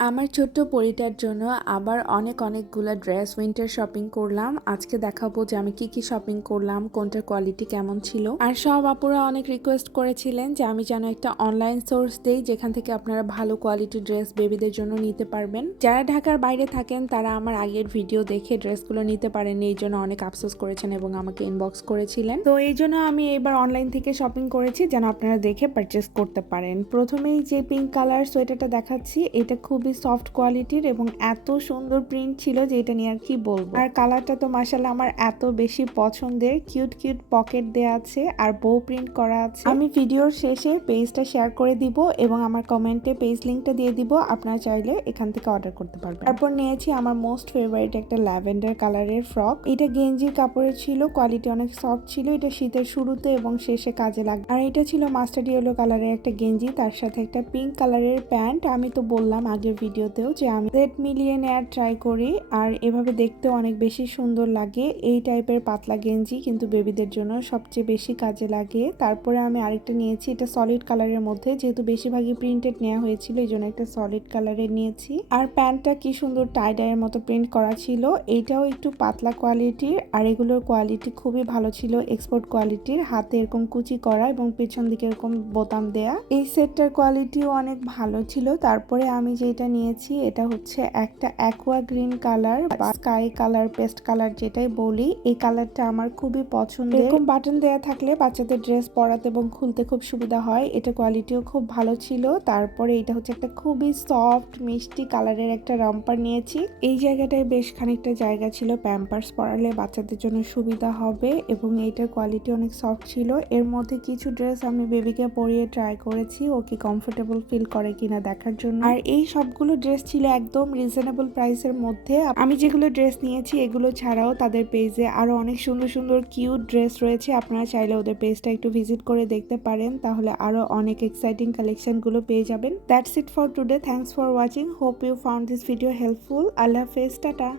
আমার ছোট্ট পরিটার জন্য আবার অনেকগুলা ড্রেস উইন্টার শপিং করলাম। আজকে দেখাবো যে আমি কি শপিং করলাম, কোনটার কোয়ালিটি কেমন ছিল। আর সব আপুরা অনেক রিকোয়েস্ট করেছিলেন যে আমি যেন একটা অনলাইন সোর্স দেই যেখান থেকে আপনারা ভালো কোয়ালিটি ড্রেস বেবিদের জন্য নিতে পারবেন। যারা ঢাকার বাইরে থাকেন তারা আমার আগের ভিডিও দেখে ড্রেসগুলো নিতে পারেন, এই জন্য অনেক আফসোস করেছেন এবং আমাকে ইনবক্স করেছিলেন। তো এই জন্য আমি এবার অনলাইন থেকে শপিং করেছি যেন আপনারা দেখে পারচেস করতে পারেন। প্রথমেই যে পিঙ্ক কালার সোয়েটারটা দেখাচ্ছি, এটা খুবই সফট কোয়ালিটির এবং এত সুন্দর প্রিন্ট ছিল যে এটা নিয়ে আর কি বলবো। আর কালারটা তো মাশাআল্লাহ আমার এত বেশি পছন্দের। কিউট পকেট দেয়া আছে আর বো প্রিন্ট করা আছে। আমি ভিডিওর শেষে পেজটা শেয়ার করে দিব এবং আমার কমেন্টে পেজ লিংকটা দিয়ে দিব, আপনারা চাইলে এখান থেকে অর্ডার করতে পারবেন। তারপর নিয়েছি আমার মোস্ট ফেভারিট একটা ল্যাভেন্ডার কালারের ফ্রক। এটা গেঞ্জির কাপড়ের ছিল, কোয়ালিটি অনেক সফট ছিল। এটা শীতের শুরুতে এবং শেষে কাজে লাগবে। আর এটা ছিল মাস্টার্ড ইয়েলো কালারের একটা গেঞ্জি, তার সাথে একটা পিঙ্ক কালারের প্যান্ট। আমি তো বললাম আগের ভিডিওতেও যে আমি সেট মিলিয়ে নেয়ার ট্রাই করি, আর এভাবে দেখতে অনেক বেশি সুন্দর লাগে। এই টাইপের পাতলা গেঞ্জি কিন্তু বেবিদের জন্য সবচেয়ে বেশি কাজে লাগে। তারপরে আমি আরেকটা নিয়েছি, এটা সলিড কালারের মধ্যে, যেহেতু বেশিরভাগই প্রিন্টেড নেওয়া হয়েছিল এই জন্য একটা সলিড কালারের নিয়েছি। আর প্যান্টটা কি সুন্দর টাই ডাইয়ের মতো প্রিন্ট করা ছিল। এইটাও একটু পাতলা কোয়ালিটির, আর এগুলোর কোয়ালিটি খুবই ভালো ছিল, এক্সপোর্ট কোয়ালিটির। হাতে এরকম কুচি করা এবং পেছন দিকে এরকম বোতাম দেয়া। এই সেটটার কোয়ালিটিও অনেক ভালো ছিল। তারপরে আমি যেটা নিয়েছি এটা হচ্ছে একটা অ্যাকোয়া গ্রিন কালার বা স্কাই কালার, পেস্ট কালার যেটাই বলি। এই কালারটা আমার খুবই পছন্দের। এরকম বাটন দেয়া থাকলে বাচ্চাদের ড্রেস পরাতে এবং খুলতে খুব সুবিধা হয়। এটা কোয়ালিটিও খুব ভালো ছিল। তারপরে এটা হচ্ছে একটা খুবই সফট মিষ্টি কালারের একটা রাম্পার নিয়েছি। এই জায়গাটায় বেশ খানিকটা জায়গা ছিল, প্যাম্পার্স পরালে বাচ্চাদের জন্য সুবিধা হবে এবং এইটার কোয়ালিটি অনেক সফট ছিল। এর মধ্যে কিছু ড্রেস আমি বেবিকে পরিয়ে ট্রাই করেছি, ও কি কমফোর্টেবল ফিল করে কিনা দেখার জন্য। আর এই সবগুলো ড্রেস ছিল একদম রিজনেবল প্রাইসের মধ্যে। আমি যেগুলো ড্রেস নিয়েছি এগুলো ছাড়াও তাদের পেজে আরো অনেক সুন্দর সুন্দর কিউট ড্রেস রয়েছে, আপনারা চাইলে ওদের পেজটা একটু ভিজিট করে দেখতে পারেন, তাহলে আরো অনেক এক্সাইটিং কালেকশন গুলো পেয়ে যাবেন। That's it for today, thanks for watching, hope you found this video helpful. আল্লাহ হাফেজ, টাটা।